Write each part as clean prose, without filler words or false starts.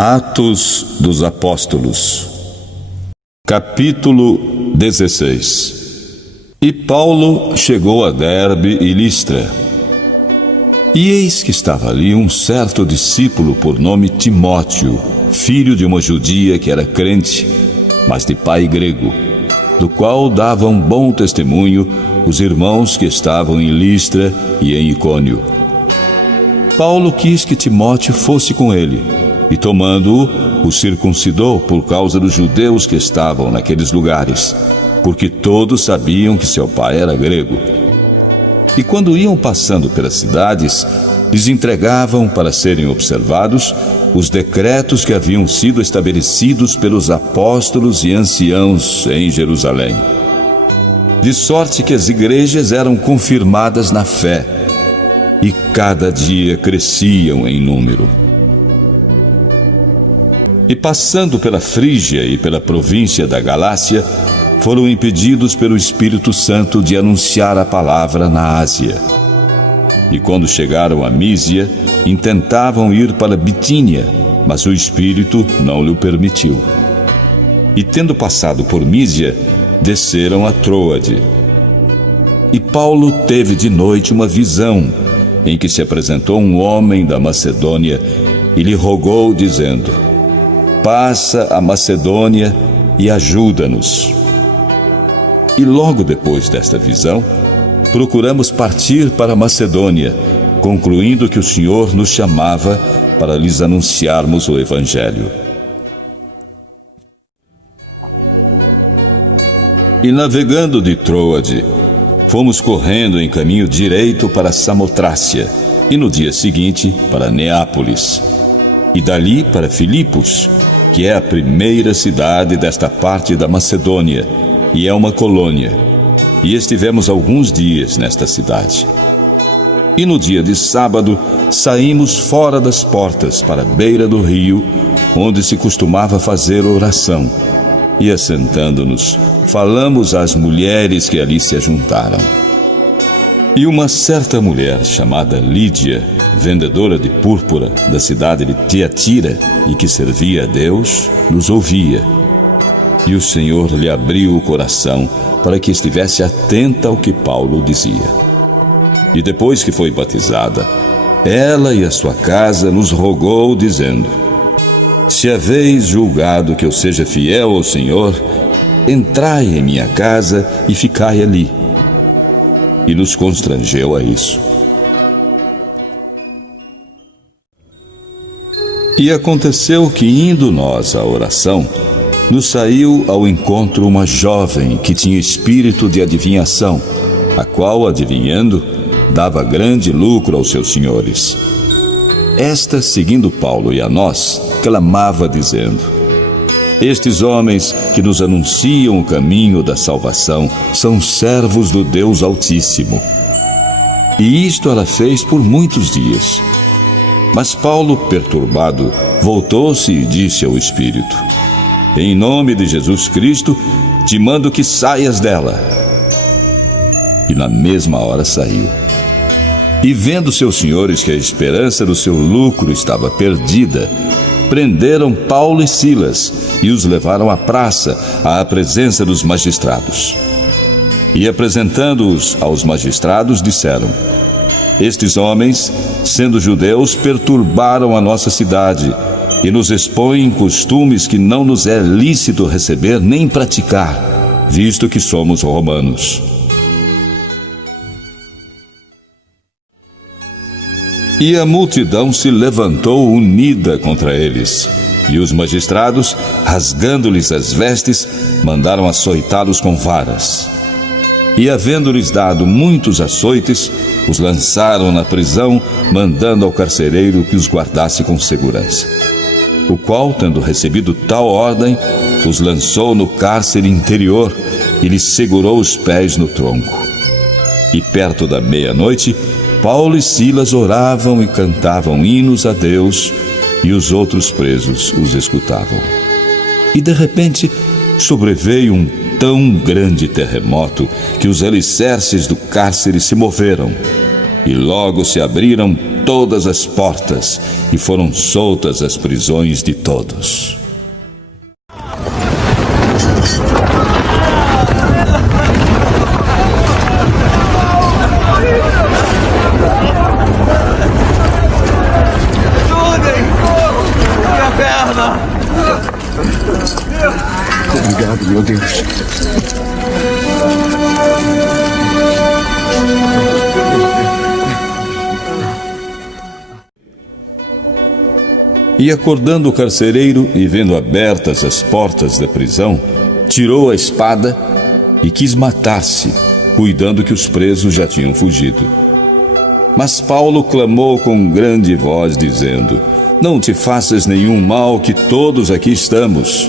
Atos dos Apóstolos, capítulo 16. E Paulo chegou a Derbe e Listra. E eis que estava ali um certo discípulo por nome Timóteo, filho de uma judia que era crente, mas de pai grego, do qual davam bom testemunho os irmãos que estavam em Listra e em Icônio. Paulo quis que Timóteo fosse com ele, e tomando-o, o circuncidou por causa dos judeus que estavam naqueles lugares, porque todos sabiam que seu pai era grego. E quando iam passando pelas cidades, lhes entregavam para serem observados os decretos que haviam sido estabelecidos pelos apóstolos e anciãos em Jerusalém. De sorte que as igrejas eram confirmadas na fé, e cada dia cresciam em número. E passando pela Frígia e pela província da Galácia, foram impedidos pelo Espírito Santo de anunciar a palavra na Ásia. E quando chegaram a Mísia, intentavam ir para Bitínia, mas o Espírito não lhe permitiu. E tendo passado por Mísia, desceram a Troade. E Paulo teve de noite uma visão, em que se apresentou um homem da Macedônia e lhe rogou, dizendo: passa a Macedônia e ajuda-nos. E logo depois desta visão, procuramos partir para a Macedônia, concluindo que o Senhor nos chamava para lhes anunciarmos o Evangelho. E navegando de Troade, fomos correndo em caminho direito para Samotrácia, e no dia seguinte para Neápolis, e dali para Filipos, que é a primeira cidade desta parte da Macedônia, e é uma colônia, e estivemos alguns dias nesta cidade. E no dia de sábado, saímos fora das portas para a beira do rio, onde se costumava fazer oração, e assentando-nos, falamos às mulheres que ali se ajuntaram. E uma certa mulher chamada Lídia, vendedora de púrpura da cidade de Tiatira e que servia a Deus, nos ouvia. E o Senhor lhe abriu o coração para que estivesse atenta ao que Paulo dizia. E depois que foi batizada, ela e a sua casa nos rogou, dizendo: se haveis julgado que eu seja fiel ao Senhor, entrai em minha casa e ficai ali. E nos constrangeu a isso. E aconteceu que, indo nós à oração, nos saiu ao encontro uma jovem que tinha espírito de adivinhação, a qual, adivinhando, dava grande lucro aos seus senhores. Esta, seguindo Paulo e a nós, clamava, dizendo: estes homens que nos anunciam o caminho da salvação são servos do Deus Altíssimo. E isto ela fez por muitos dias. Mas Paulo, perturbado, voltou-se e disse ao Espírito: em nome de Jesus Cristo, te mando que saias dela. E na mesma hora saiu. E vendo seus senhores que a esperança do seu lucro estava perdida, prenderam Paulo e Silas e os levaram à praça, à presença dos magistrados. E apresentando-os aos magistrados, disseram: estes homens, sendo judeus, perturbaram a nossa cidade e nos expõem costumes que não nos é lícito receber nem praticar, visto que somos romanos. E a multidão se levantou unida contra eles, e os magistrados, rasgando-lhes as vestes, mandaram açoitá-los com varas. E havendo-lhes dado muitos açoites, os lançaram na prisão, mandando ao carcereiro que os guardasse com segurança. O qual, tendo recebido tal ordem, os lançou no cárcere interior e lhes segurou os pés no tronco. E perto da meia-noite, Paulo e Silas oravam e cantavam hinos a Deus, e os outros presos os escutavam. E de repente sobreveio um tão grande terremoto que os alicerces do cárcere se moveram, e logo se abriram todas as portas e foram soltas as prisões de todos. Obrigado, meu Deus. E acordando o carcereiro e vendo abertas as portas da prisão, tirou a espada e quis matar-se, cuidando que os presos já tinham fugido. Mas Paulo clamou com grande voz, dizendo: Não te faças nenhum mal, que todos aqui estamos.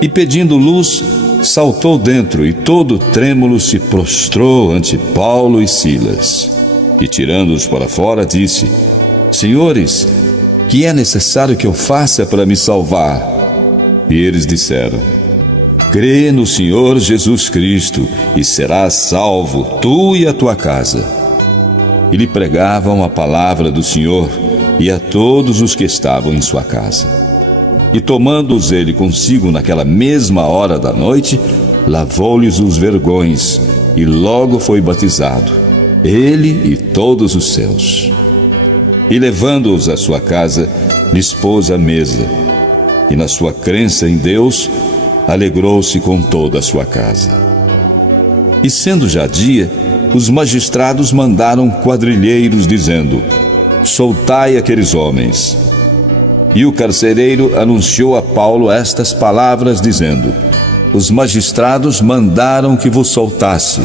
E pedindo luz, saltou dentro e todo trêmulo se prostrou ante Paulo e Silas. E tirando-os para fora, disse: Senhores, que é necessário que eu faça para me salvar? E eles disseram: Crê no Senhor Jesus Cristo e serás salvo, tu e a tua casa. E lhe pregavam a palavra do Senhor e a todos os que estavam em sua casa. E tomando-os ele consigo naquela mesma hora da noite, lavou-lhes os vergões e logo foi batizado, ele e todos os seus. E levando-os à sua casa, lhes pôs a mesa, e na sua crença em Deus, alegrou-se com toda a sua casa. E sendo já dia, os magistrados mandaram quadrilheiros, dizendo: Soltai aqueles homens. E o carcereiro anunciou a Paulo estas palavras, dizendo: Os magistrados mandaram que vos soltasse.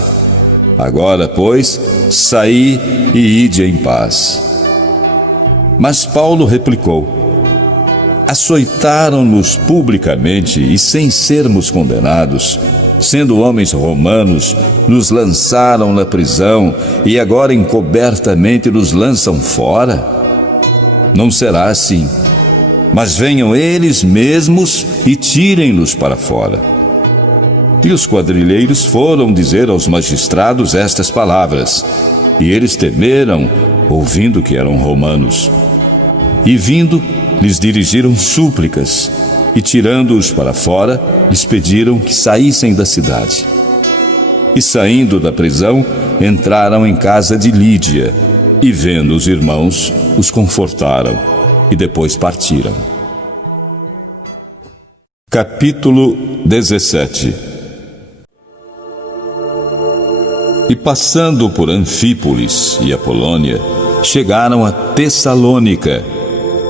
Agora, pois, saí e ide em paz. Mas Paulo replicou: Açoitaram-nos publicamente e sem sermos condenados, sendo homens romanos, nos lançaram na prisão e agora encobertamente nos lançam fora? Não será assim, mas venham eles mesmos e tirem-nos para fora. E os quadrilheiros foram dizer aos magistrados estas palavras, e eles temeram, ouvindo que eram romanos. E vindo, lhes dirigiram súplicas, e tirando-os para fora, lhes pediram que saíssem da cidade. E saindo da prisão, entraram em casa de Lídia, e vendo os irmãos, os confortaram, e depois partiram. Capítulo 17. E passando por Anfípolis e Apolônia, chegaram a Tessalônica,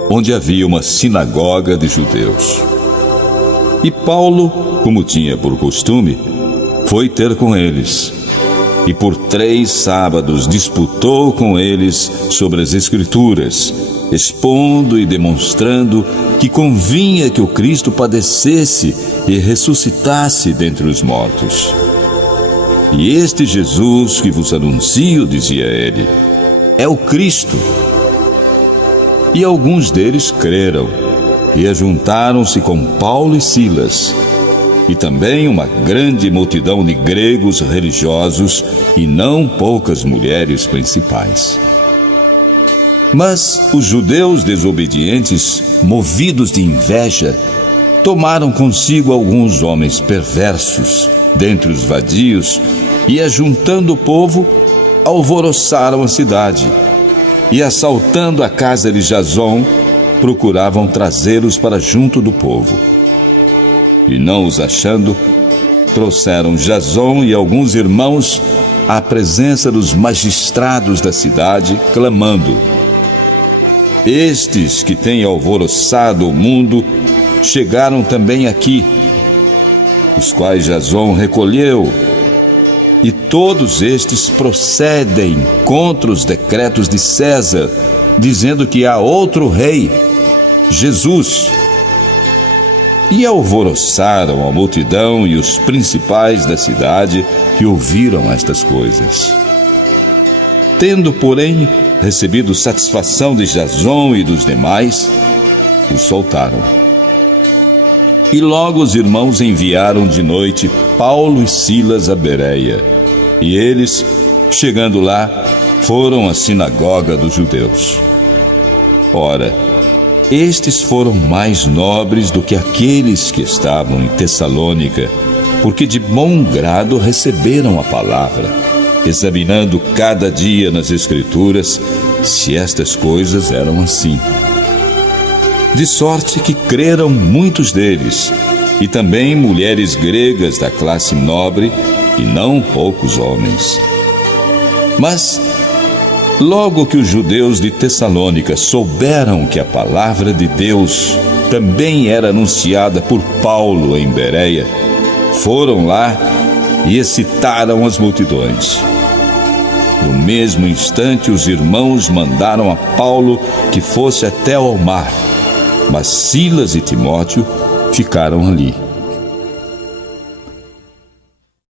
onde havia uma sinagoga de judeus. E Paulo, como tinha por costume, foi ter com eles, e por 3 sábados disputou com eles sobre as Escrituras, expondo e demonstrando que convinha que o Cristo padecesse e ressuscitasse dentre os mortos. E este Jesus que vos anuncio, dizia ele, é o Cristo. E alguns deles creram, e ajuntaram-se com Paulo e Silas, e também uma grande multidão de gregos religiosos e não poucas mulheres principais. Mas os judeus desobedientes, movidos de inveja, tomaram consigo alguns homens perversos dentre os vadios e, ajuntando o povo, alvoroçaram a cidade e, assaltando a casa de Jasão, procuravam trazê-los para junto do povo. E não os achando, trouxeram Jasão e alguns irmãos à presença dos magistrados da cidade, clamando: Estes que têm alvoroçado o mundo chegaram também aqui, os quais Jasão recolheu, e todos estes procedem contra os decretos de César, dizendo que há outro rei, Jesus. E alvoroçaram a multidão e os principais da cidade que ouviram estas coisas. Tendo, porém, recebido satisfação de Jasão e dos demais, os soltaram. E logo os irmãos enviaram de noite Paulo e Silas a Bereia. E eles, chegando lá, foram à sinagoga dos judeus. Ora, estes foram mais nobres do que aqueles que estavam em Tessalônica, porque de bom grado receberam a palavra, examinando cada dia nas Escrituras se estas coisas eram assim. De sorte que creram muitos deles, e também mulheres gregas da classe nobre, e não poucos homens. Mas, logo que os judeus de Tessalônica souberam que a palavra de Deus também era anunciada por Paulo em Bereia, foram lá e excitaram as multidões. No mesmo instante, os irmãos mandaram a Paulo que fosse até ao mar, mas Silas e Timóteo ficaram ali.